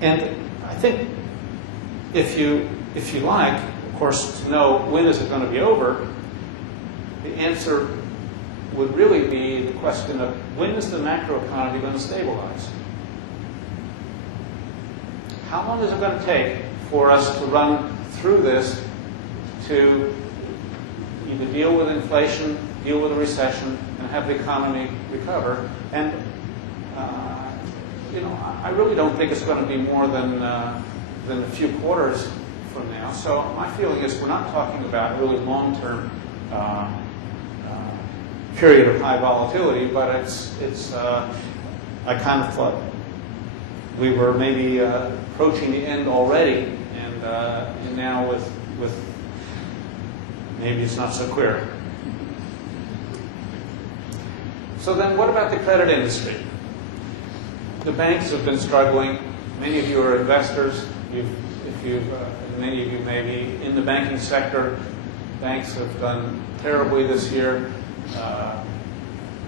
And I think if you like, of course, to know when is it going to be over, the answer would really be the question of when is the macroeconomy going to stabilize? How long is it going to take for us to run through this to either deal with inflation, deal with a recession, and have the economy recover? And you know, I really don't think it's going to be more than a few quarters from now. So my feeling is we're not talking about a really long-term period of high volatility, but I kind of thought we were maybe approaching the end already, and now with maybe it's not so clear. So then what about the credit industry? The banks have been struggling. Many of you are investors. Many of you may be in the banking sector. Banks have done terribly this year.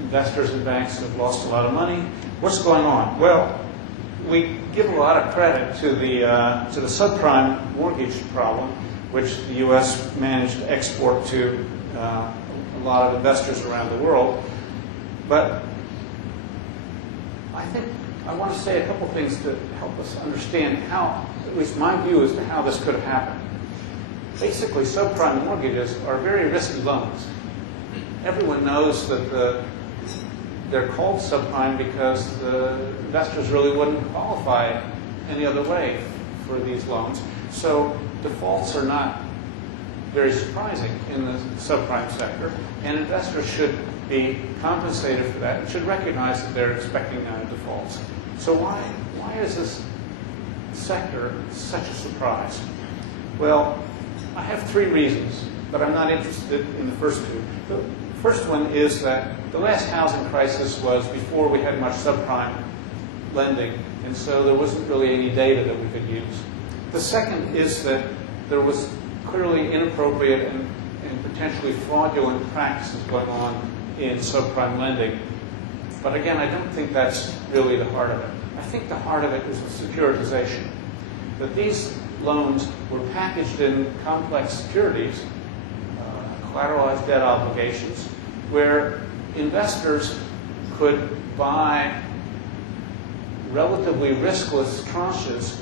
Investors in banks have lost a lot of money. What's going on? Well, we give a lot of credit to the subprime mortgage problem, which the U.S. managed to export to a lot of investors around the world. But I think I want to say a couple things to help us understand how, at least my view as to how this could have happened. Basically, subprime mortgages are very risky loans. Everyone knows that they're called subprime because the investors really wouldn't qualify any other way for these loans. So defaults are not very surprising in the subprime sector, and investors should be compensated for that and should recognize that they're expecting defaults. So why is this sector such a surprise? Well, I have three reasons, but I'm not interested in the first two. The first one is that the last housing crisis was before we had much subprime lending, and so there wasn't really any data that we could use. The second is that there was clearly inappropriate and potentially fraudulent practices going on in subprime lending. But again, I don't think that's really the heart of it. I think the heart of it is the securitization. That these loans were packaged in complex securities, collateralized debt obligations, where investors could buy relatively riskless tranches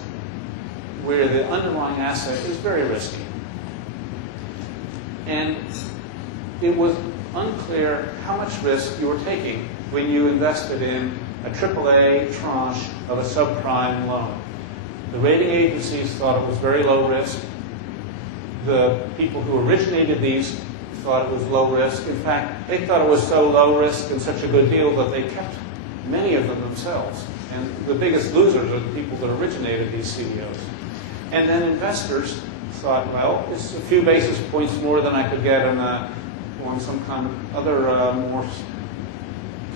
where the underlying asset is very risky. And it was unclear how much risk you were taking when you invested in a AAA tranche of a subprime loan. The rating agencies thought it was very low risk. The people who originated these thought it was low risk. In fact, they thought it was so low risk and such a good deal that they kept many of them themselves. And the biggest losers are the people that originated these CDOs. And then investors thought, well, it's a few basis points more than I could get on some kind of other more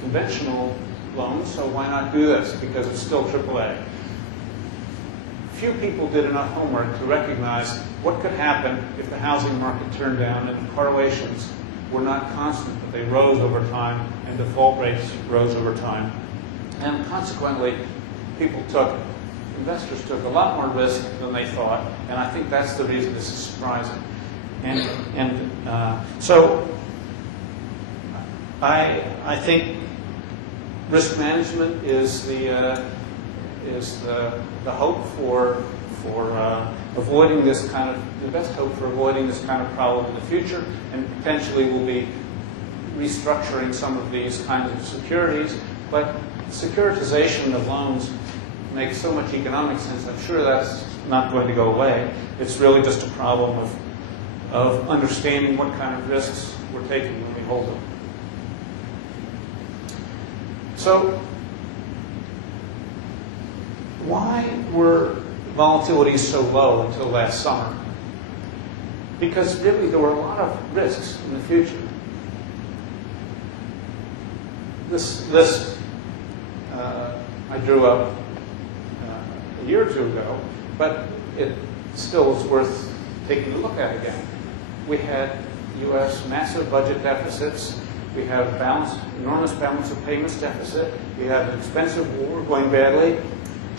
conventional loans, so why not do this? Because it's still AAA. Few people did enough homework to recognize what could happen if the housing market turned down and the correlations were not constant, but they rose over time and default rates rose over time. And consequently, investors took a lot more risk than they thought, and I think that's the reason this is surprising. So I think risk management is the hope for avoiding this kind of, the best hope for avoiding this kind of problem in the future, and potentially we'll be restructuring some of these kinds of securities. But securitization of loans makes so much economic sense. I'm sure that's not going to go away. It's really just a problem of understanding what kind of risks we're taking when we hold them. So why were volatilities so low until last summer? Because really there were a lot of risks in the future. This list I drew up a year or two ago, but it still is worth taking a look at again. We had U.S. massive budget deficits. We have enormous balance of payments deficit. We have an expensive war going badly.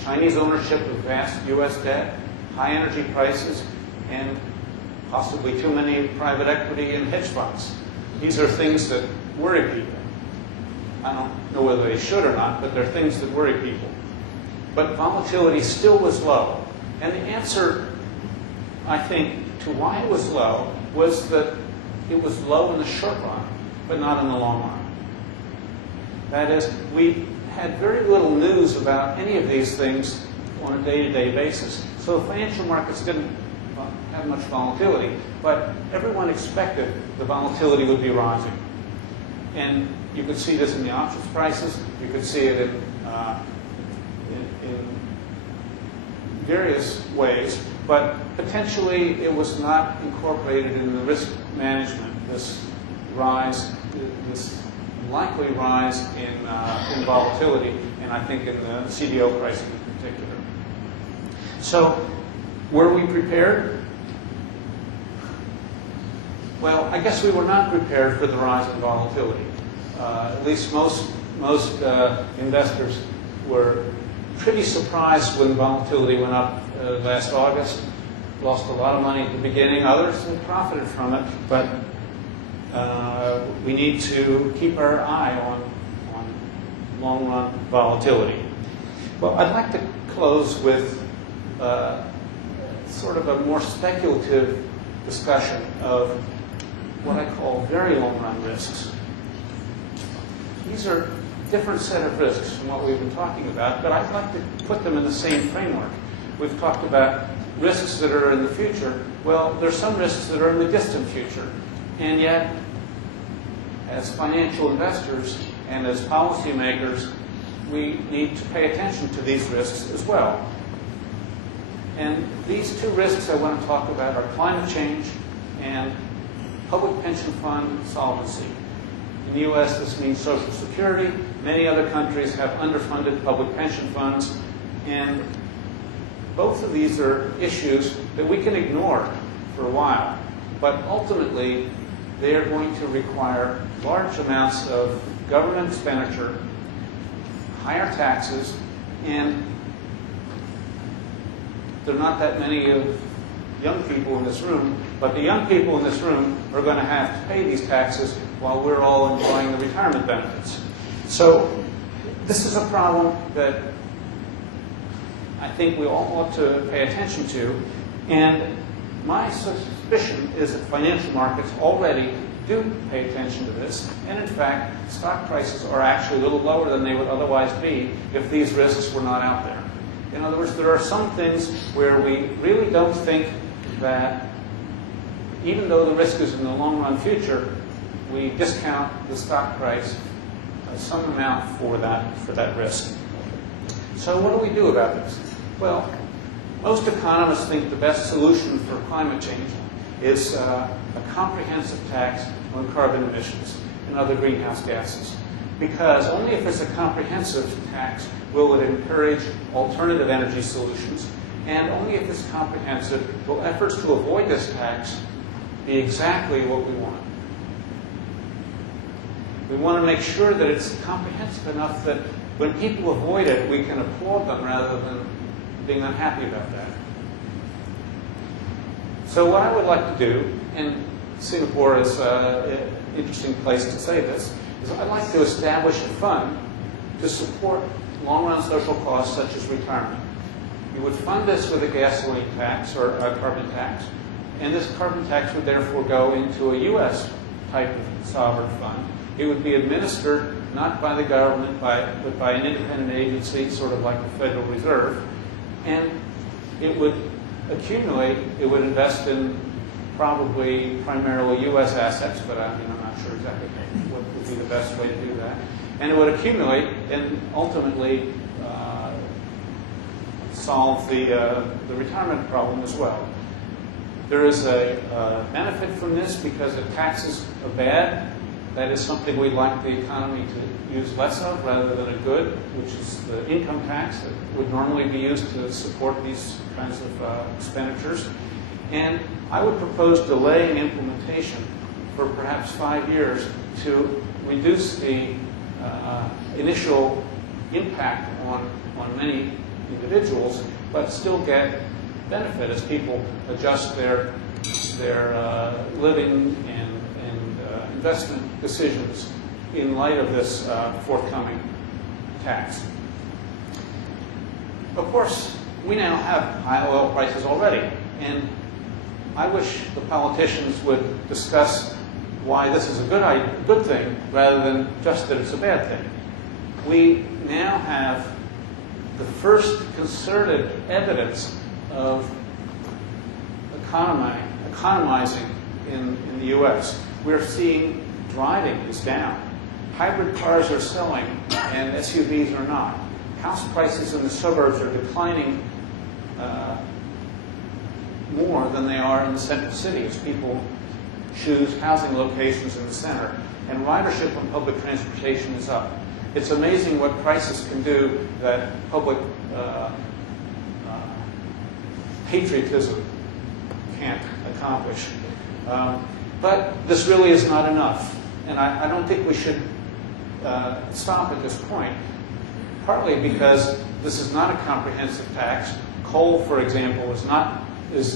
Chinese ownership of vast U.S. debt, high energy prices, and possibly too many private equity and hedge funds. These are things that worry people. I don't know whether they should or not, but they're things that worry people. But volatility still was low. And the answer, I think, to why it was low was that it was low in the short run, but not in the long run. That is, we had very little news about any of these things on a day-to-day basis. So the financial markets didn't have much volatility, but everyone expected the volatility would be rising. And you could see this in the options prices. You could see it in various ways, but potentially it was not incorporated in the risk management, this rise, this likely rise in volatility, and I think in the CDO pricing in particular. So, were we prepared? Well, I guess we were not prepared for the rise in volatility. At least most investors were pretty surprised when volatility went up last August. Lost a lot of money at the beginning. Others have profited from it, but we need to keep our eye on long-run volatility. Well, I'd like to close with sort of a more speculative discussion of what I call very long-run risks. These are a different set of risks from what we've been talking about, but I'd like to put them in the same framework. We've talked about risks that are in the future. Well, there's some risks that are in the distant future. And yet, as financial investors and as policymakers, we need to pay attention to these risks as well. And these two risks I want to talk about are climate change and public pension fund solvency. In the U.S., this means Social Security. Many other countries have underfunded public pension funds. And both of these are issues that we can ignore for a while. But ultimately, they are going to require large amounts of government expenditure, higher taxes, and there are not that many of young people in this room, but the young people in this room are going to have to pay these taxes while we're all enjoying the retirement benefits. So this is a problem that I think we all ought to pay attention to. And my suspicion is that financial markets already do pay attention to this. And in fact, stock prices are actually a little lower than they would otherwise be if these risks were not out there. In other words, there are some things where we really don't think that even though the risk is in the long-run future, we discount the stock price some amount for that risk. So what do we do about this? Well, most economists think the best solution for climate change is a comprehensive tax on carbon emissions and other greenhouse gases. Because only if it's a comprehensive tax will it encourage alternative energy solutions, and only if it's comprehensive will efforts to avoid this tax be exactly what we want. We want to make sure that it's comprehensive enough that when people avoid it, we can applaud them rather than being unhappy about that. So what I would like to do, and Singapore is an interesting place to say this, is I'd like to establish a fund to support long-run social costs such as retirement. You would fund this with a gasoline tax or a carbon tax, and this carbon tax would therefore go into a U.S. type of sovereign fund. It would be administered not by the government, but by an independent agency, sort of like the Federal Reserve, and it would accumulate, it would invest in probably primarily U.S. assets, but I'm not sure exactly what would be the best way to do that. And it would accumulate and ultimately solve the retirement problem as well. There is a benefit from this because if taxes are bad, that is something we'd like the economy to use less of rather than a good, which is the income tax that would normally be used to support these kinds of expenditures. And I would propose delaying implementation for perhaps 5 years to reduce the initial impact on many individuals, but still get benefit as people adjust their living and investment decisions in light of this forthcoming tax. Of course, we now have high oil prices already, and I wish the politicians would discuss why this is a good thing rather than just that it's a bad thing. We now have the first concerted evidence of economizing in the U.S. We're seeing driving is down. Hybrid cars are selling and SUVs are not. House prices in the suburbs are declining more than they are in the central city as people choose housing locations in the center. And ridership on public transportation is up. It's amazing what prices can do that public patriotism can't accomplish. But this really is not enough. And I don't think we should stop at this point, partly because this is not a comprehensive tax. Coal, for example, is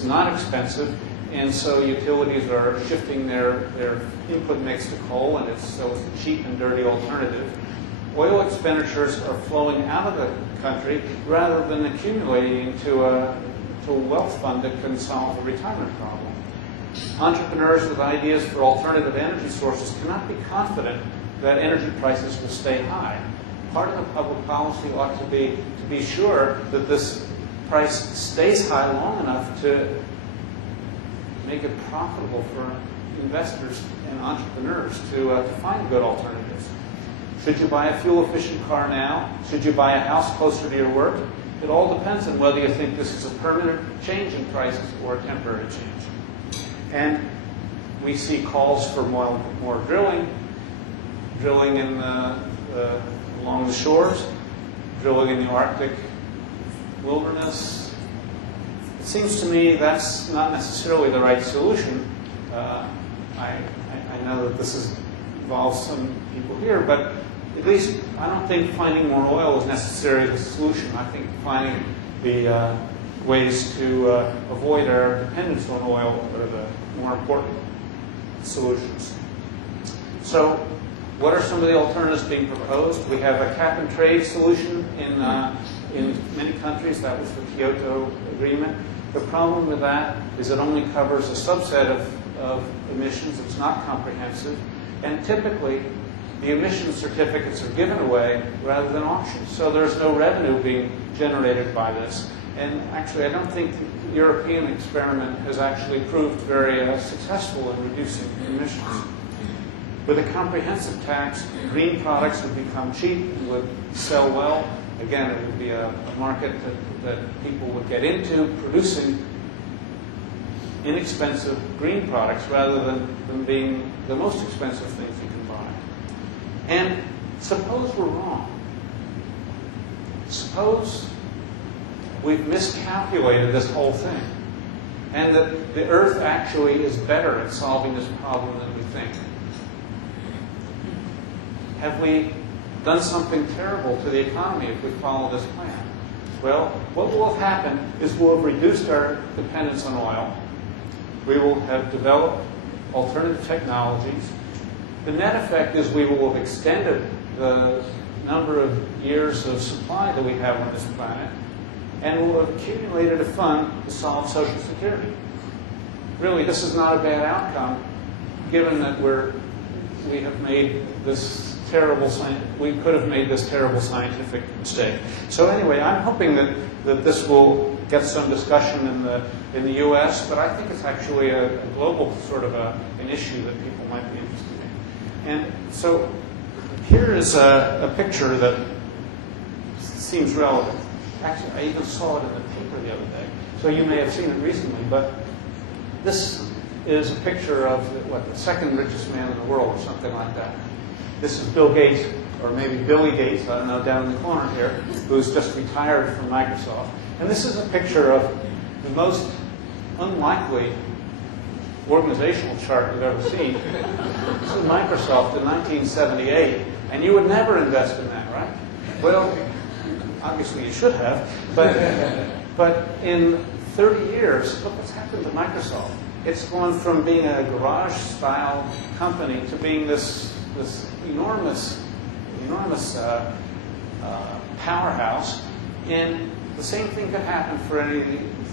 not expensive, and so utilities are shifting their input mix to coal, and so it's a cheap and dirty alternative. Oil expenditures are flowing out of the country rather than accumulating to a wealth fund that can solve the retirement problem. Entrepreneurs with ideas for alternative energy sources cannot be confident that energy prices will stay high. Part of the public policy ought to be sure that this price stays high long enough to make it profitable for investors and entrepreneurs to find good alternatives. Should you buy a fuel-efficient car now? Should you buy a house closer to your work? It all depends on whether you think this is a permanent change in prices or a temporary change. And we see calls for more drilling in along the shores, drilling in the Arctic wilderness. It seems to me that's not necessarily the right solution. I know that this involves some people here, but at least I don't think finding more oil is necessarily the solution. I think finding the ways to avoid our dependence on oil are the more important solutions. So, what are some of the alternatives being proposed? We have a cap-and-trade solution in many countries. That was the Kyoto Agreement. The problem with that is it only covers a subset of emissions. It's not comprehensive. And typically, the emission certificates are given away rather than auctioned. So there's no revenue being generated by this. And actually, I don't think the European experiment has actually proved very successful in reducing emissions. With a comprehensive tax, green products would become cheap and would sell well. Again, it would be a market that people would get into, producing inexpensive green products rather than being the most expensive things you can buy. And suppose we're wrong. Suppose we've miscalculated this whole thing, and that the Earth actually is better at solving this problem than we think. Have we done something terrible to the economy if we follow this plan? Well, what will have happened is we'll have reduced our dependence on oil. We will have developed alternative technologies. The net effect is we will have extended the number of years of supply that we have on this planet, and we'll have accumulated a fund to solve Social Security. Really, this is not a bad outcome, given that we have made this we could have made this terrible scientific mistake. So anyway, I'm hoping that this will get some discussion in the U.S., but I think it's actually a global sort of an issue that people might be interested in. And so here is a picture that seems relevant. Actually, I even saw it in the paper the other day, so you may have seen it recently, but this is a picture of the second richest man in the world, or something like that. This is Bill Gates, or maybe Billy Gates, I don't know, down in the corner here, who's just retired from Microsoft. And this is a picture of the most unlikely organizational chart you've ever seen. This is Microsoft in 1978, and you would never invest in that, right? Well, obviously you should have, but in 30 years, look what's happened to Microsoft. It's gone from being a garage-style company to being this enormous powerhouse. And the same thing could happen for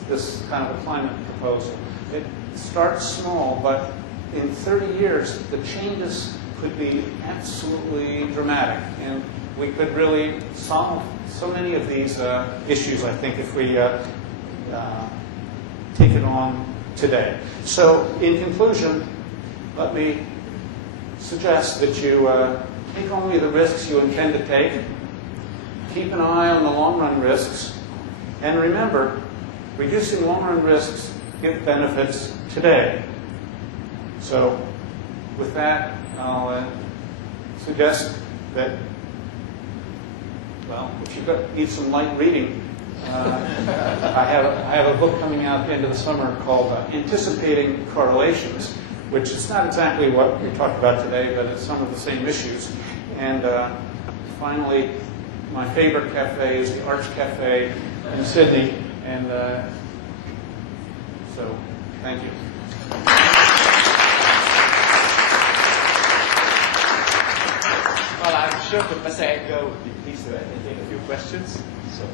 this kind of a climate proposal. It starts small, but in 30 years, the changes could be absolutely dramatic. And we could really solve so many of these issues, I think, if we take it on today. So, in conclusion, let me suggest that you take only the risks you intend to take, keep an eye on the long-run risks, and remember, reducing long-run risks give benefits today. So, with that, I'll suggest that, well, if you need some light reading, I have a book coming out at the end of the summer called Anticipating Correlations, which is not exactly what we talked about today, but it's some of the same issues. And finally, my favorite cafe is the Arch Cafe in Sydney. And so, thank you. Well, I'm sure Professor Engle would be pleased to entertain a few questions. So.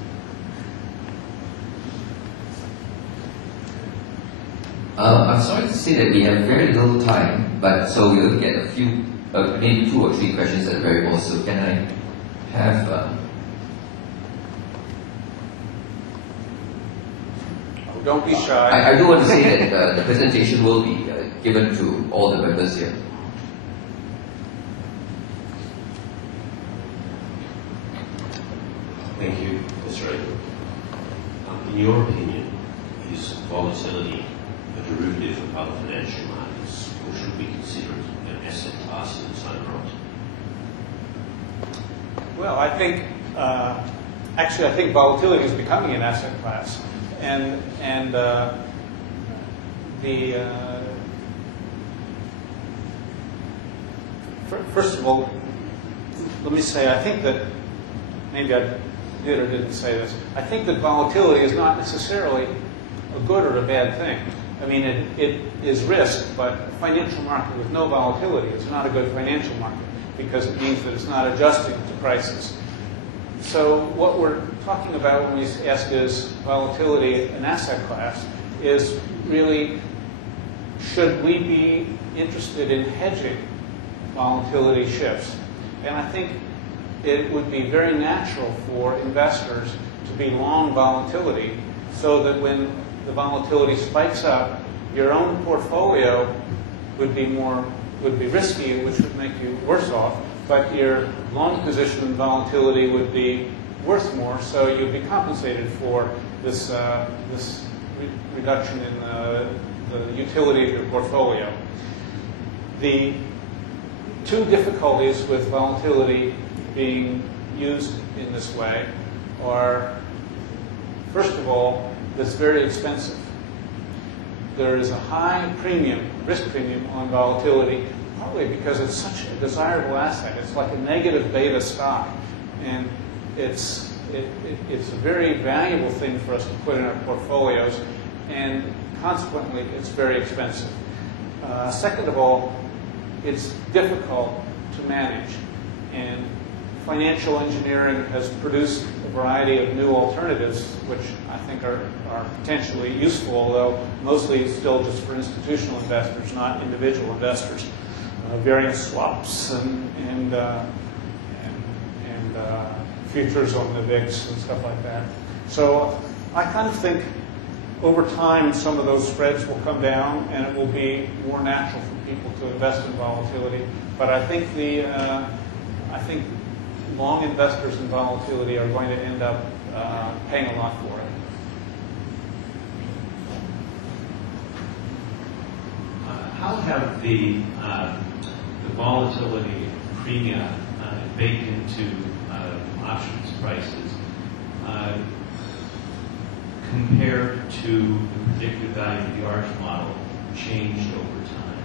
I'm sorry to say that we have very little time, but so we're going to get a few, maybe 2 or 3 questions at the very most. So can I have... Don't be shy. I do want to say that the presentation will be given to all the members here. Thank you, Mr. Engle. In your opinion, is volatility a derivative of other financial markets, or should we consider it an asset class in its own right? Well, I think, actually, I think volatility is becoming an asset class. And first of all, let me say, I think that, maybe I did or didn't say this, I think that volatility is not necessarily a good or a bad thing. I mean, it is risk, but a financial market with no volatility is not a good financial market because it means that it's not adjusting to prices. So what we're talking about when we ask is volatility an asset class is really, should we be interested in hedging volatility shifts? And I think it would be very natural for investors to be long volatility so that when the volatility spikes up, your own portfolio would be risky, which would make you worse off, but your long position in volatility would be worth more, so you'd be compensated for this reduction in the utility of your portfolio. The 2 difficulties with volatility being used in this way are, first of all, it's very expensive. There is a high premium, risk premium on volatility, partly because it's such a desirable asset. It's like a negative beta stock, and it's a very valuable thing for us to put in our portfolios, and consequently, it's very expensive. Second of all, it's difficult to manage, and financial engineering has produced a variety of new alternatives, which I think are potentially useful, although mostly still just for institutional investors, not individual investors. Various swaps and futures on the VIX and stuff like that. So I kind of think over time some of those spreads will come down and it will be more natural for people to invest in volatility. But I think long investors in volatility are going to end up paying a lot for it. How have the volatility premia baked into options prices compared to the predicted value of the ARCH model changed over time?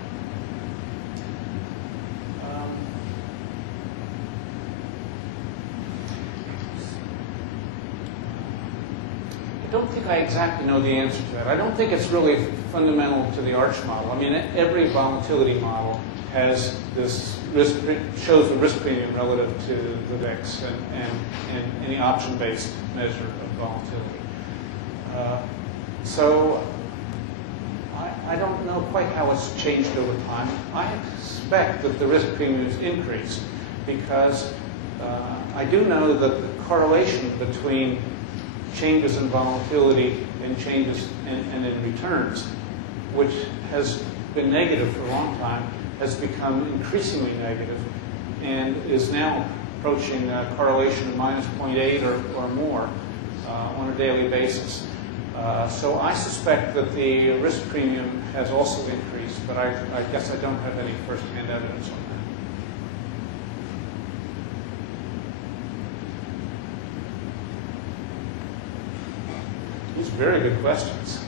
think I exactly know the answer to that. I don't think it's really fundamental to the ARCH model. I mean, every volatility model has this risk, shows the risk premium relative to the VIX and any option-based measure of volatility. So I don't know quite how it's changed over time. I expect that the risk premiums increase because I do know that the correlation between changes in volatility and changes and in returns, which has been negative for a long time, has become increasingly negative and is now approaching a correlation of minus 0.8 or more on a daily basis. So I suspect that the risk premium has also increased, but I guess I don't have any first-hand evidence on that. These are very good questions.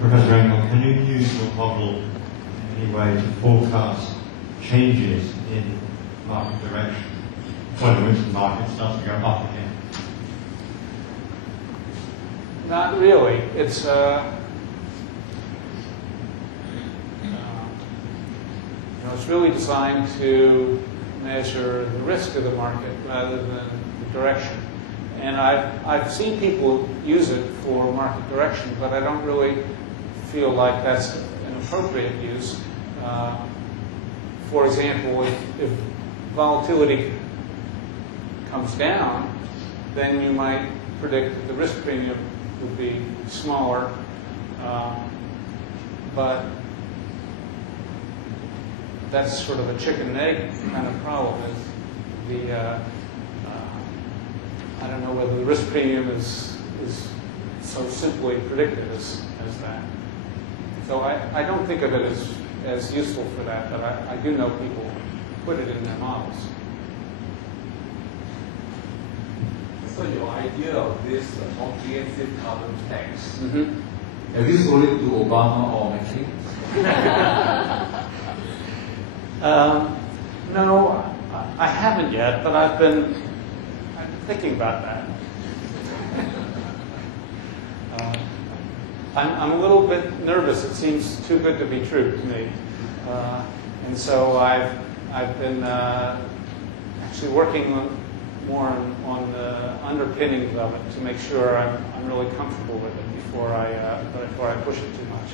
Professor Engle, can you use your model in any way to forecast changes in market direction? When the market starts to go up again? Not really. It's it's really designed to measure the risk of the market rather than the direction. And I've seen people use it for market direction, but I don't really feel like that's an appropriate use. For example, if volatility comes down, then you might predict that the risk premium would be smaller. But that's sort of a chicken and egg kind of problem. I don't know whether the risk premium is so simply predicted as that. So I don't think of it as useful for that, but I do know people put it in their models. So your idea of this comprehensive carbon tax, have you sold it to Obama or McCain? No, I haven't yet, but I've been thinking about that. I'm a little bit nervous. It seems too good to be true to me, and so I've been actually working more on the underpinnings of it to make sure I'm really comfortable with it before I push it too much.